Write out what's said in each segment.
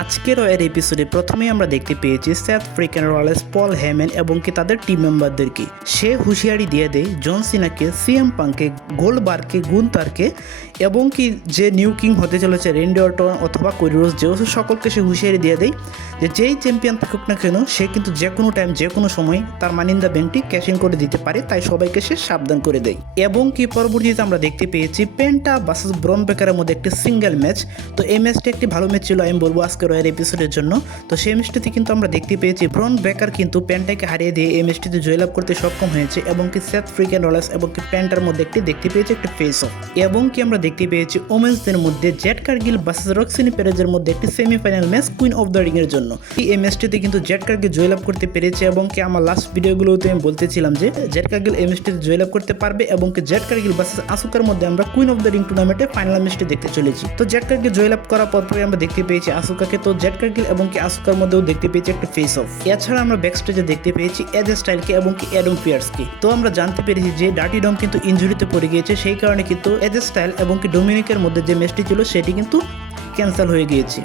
আজকের এর এপিসোডে প্রথমেই আমরা দেখতে পেয়েছি সেথ ফ্রিকেন রলেন্স, পল হেমেন এবং কি তাদের টিম মেম্বারদেরকে সে হুঁশিয়ারি দিয়ে দেয় জন সিনাকে, সিএম পাঙ্ককে, গোল্ডবার্গকে, গুন্তারকে এবং কি যে নিউ কিং হতে চলেছে রেন্ডি অর্টন অথবা কোডি রোডস, সকলকে সে হুঁশিয়ারি দিয়ে দেয় যে যেই চ্যাম্পিয়ন থাকুক না কেন সে কিন্তু যে কোনো টাইম যে কোনো সময় তার মানি ইন দ্য ব্যাংকটি ক্যাশ ইন করে দিতে পারে, তাই সবাইকে সে সাবধান করে দেয়। এবং কি পরবর্তীতে আমরা দেখতে পেয়েছি পেন্টা ভার্সেস ব্রন বেকারের মধ্যে একটি সিঙ্গেল ম্যাচ। তো এই ম্যাচটি একটি ভালো ম্যাচ ছিল আমি বলবো আজকে রয়ের এপিসোডের জন্য। তো সেই ম্যাচটিতে কিন্তু আমরা দেখতে পেয়েছি ব্রন বেকার কিন্তু পেন্টাকে হারিয়ে দিয়ে এই ম্যাচটিতে জয়লাভ করতে সক্ষম হয়েছে এবং কি সেথ ফ্রিকেন রলেন্স এবং কি পেন্টার মধ্যে একটি দেখতে পেয়েছি একটি ফেস অফ। এবং কি আমরা দেখতে পেয়েছি ওমেন্সদের মধ্যে জেড কার্গিল ভার্সেস রক্সিনি পেরেজের মধ্যে একটি semifinal match queen of the ring এর জন্য। এই ম্যাচটিতে কিন্তু জেড কার্গিল জয়লাভ করতে পেরেছে এবং কি আমার লাস্ট ভিডিওগুলোতে আমি বলতেছিলাম যে জেড কার্গিল এই ম্যাচটিতে জয়লাভ করতে পারবে এবং কি জেড কার্গিল ভার্সেস আসুকার মধ্যে আমরা কুইন অফ দ্য রিং টুর্নামেন্টে ফাইনাল ম্যাচটি দেখতে চলেছি। তো জেড কার্গিল জয়লাভ করার পরপরই আমরা দেখতে পেয়েছি আসুকাকে। তো জেড কার্গিল এবং কি আসুকার মধ্যেও দেখতে পেয়েছি একটা ফেস অফ। এছাড়া আমরা ব্যাকস্টেজে দেখতে পেয়েছি এজ স্টাইলকে এবং কি অ্যাডম পিয়ার্সকে। তো আমরা জানতে পেরেছি যে ডার্টি ডম কিন্তু ইনজুরিতে পড়ে গিয়েছে, সেই কারণে কিন্তু এজ স্টাইল এবং কি ডোমিনিকের মধ্যে যে ম্যাচটি ছিল সেটি কিন্তু ক্যান্সেল হয়ে গিয়েছে।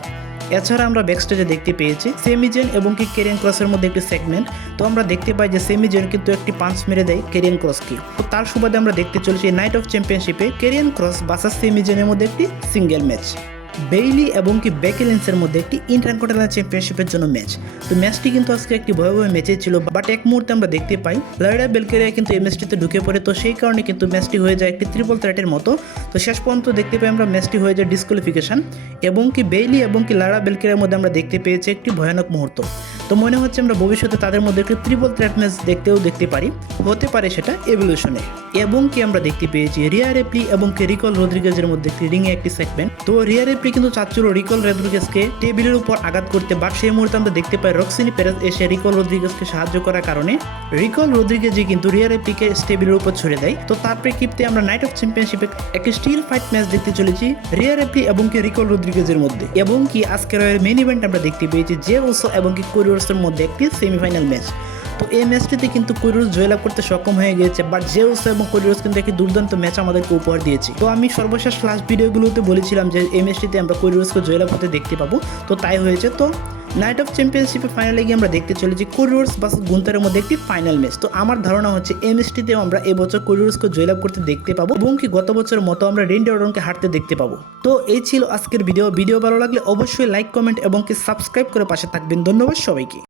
এছাড়া আমরা ব্যাকস্টেজে দেখতে পেয়েছি সেমিজেন এবং কি কেরিয়ান ক্রসের মধ্যে একটি সেগমেন্ট। তো আমরা দেখতে পাই যে সেমিজেন কিন্তু একটি পাঞ্চ মেরে দেয় কেরিয়ান ক্রসকে। তো তার সুবাদে আমরা দেখতে চলেছি নাইট অফ চ্যাম্পিয়নশিপে কেরিয়ান ক্রস ভার্সেস সেমিজেনের মধ্যে একটি সিঙ্গেল ম্যাচ। বেইলি এবং কি বেকি লিঞ্চের মধ্যে একটি ইন্টারকন্টিনেন্টাল চ্যাম্পিয়নশিপের জন্য ম্যাচ। তো ম্যাচটি কিন্তু আজকে একটি ভয়াবহ ম্যাচে ছিল, বাট এক মুহূর্তে আমরা দেখতে পাই লাইরা বেলকেরিয়া কিন্তু এই ম্যাচটিতে ঢুকে পড়ে। তো সেই কারণে কিন্তু ম্যাচটি হয়ে যায় একটি ট্রিপল থ্রেটের মতো। তো শেষ পর্যন্ত দেখতে পাই আমরা ম্যাচটি হয়ে যায় ডিসকোয়ালিফিকেশন এবং কি বেইলি এবং কি লাইরা বেলকেরিয়ার মধ্যে আমরা দেখতে পেয়েছি একটি ভয়ানক মুহূর্ত। তো মনে হচ্ছে আমরা ভবিষ্যতে তাদের মধ্যে একটি ট্রিপল থ্রেট ম্যাচ দেখতে পারি, হতে পারে সেটা এভলিউশনে। এবং কি আমরা দেখতে পেয়েছি রিয়া রেপ্লি এবং কি রিকল রদ্রিগেজের মধ্যে একটি রিংয়ে একটি সেগমেন্ট। তো রিয়া রেপ্লি কিন্তু চাচ্ছিল রিকল রদ্রিগেজকে টেবিলের উপর আঘাত করতে, বাট সেই মুহূর্তে আমরা দেখতে পাই রক্সিনি পেরেজ এসে রিকল রদ্রিগেজকে সাহায্য করার কারণে রিকল রদ্রিগেজই কিন্তু রিয়া রেপ্লিকে টেবিলের উপর ছুড়ে দেয়। তো তার প্রেক্ষিপ্তে আমরা নাইট অফ চ্যাম্পিয়নশিপে একটি স্টিল ফাইট ম্যাচ দেখতে চলেছি রিয়া রেপ্লি এবং কি রিকল রদ্রিগেজের মধ্যে। এবং কি আজকের মেইন ইভেন্ট আমরা দেখতে পেয়েছি জে উসো এবং কি কোডি রোডসের মধ্যে একটি সেমিফাইনাল ম্যাচ। তো এই ম্যাচটিতে কিন্তু কোডি রোডস জয়লাভ করতে সক্ষম হয়ে গিয়েছে, বাট জে উসো এবং কোডি রোডস কিন্তু একটি দুর্দান্ত ম্যাচ আমাদেরকে উপহার দিয়েছে। তো আমি সর্বশেষ লাস্ট ভিডিওগুলোতে বলেছিলাম যে এই ম্যাচটিতে আমরা কোডি রোডসকে জয়লাভ হতে দেখতে পাবো, তো তাই হয়েছে। তো নাইট অফ চ্যাম্পিয়নশিপে ফাইনালে গিয়ে আমরা দেখতে চলেছি কোডি রোডস ভার্সেস গুন্তারের মধ্যে একটি ফাইনাল ম্যাচ। তো আমার ধারণা হচ্ছে এই ম্যাচটিতেও আমরা এবছর কোডি রোডসকে জয়লাভ করতে দেখতে পাবো এবং কি গত বছরের মতো আমরা রেন্ডি অর্টনকে হারতে দেখতে পাবো। তো এই ছিল আজকের ভিডিও ভালো লাগলে অবশ্যই লাইক, কমেন্ট এবং কি সাবস্ক্রাইব করে পাশে থাকবেন। ধন্যবাদ সবাইকে।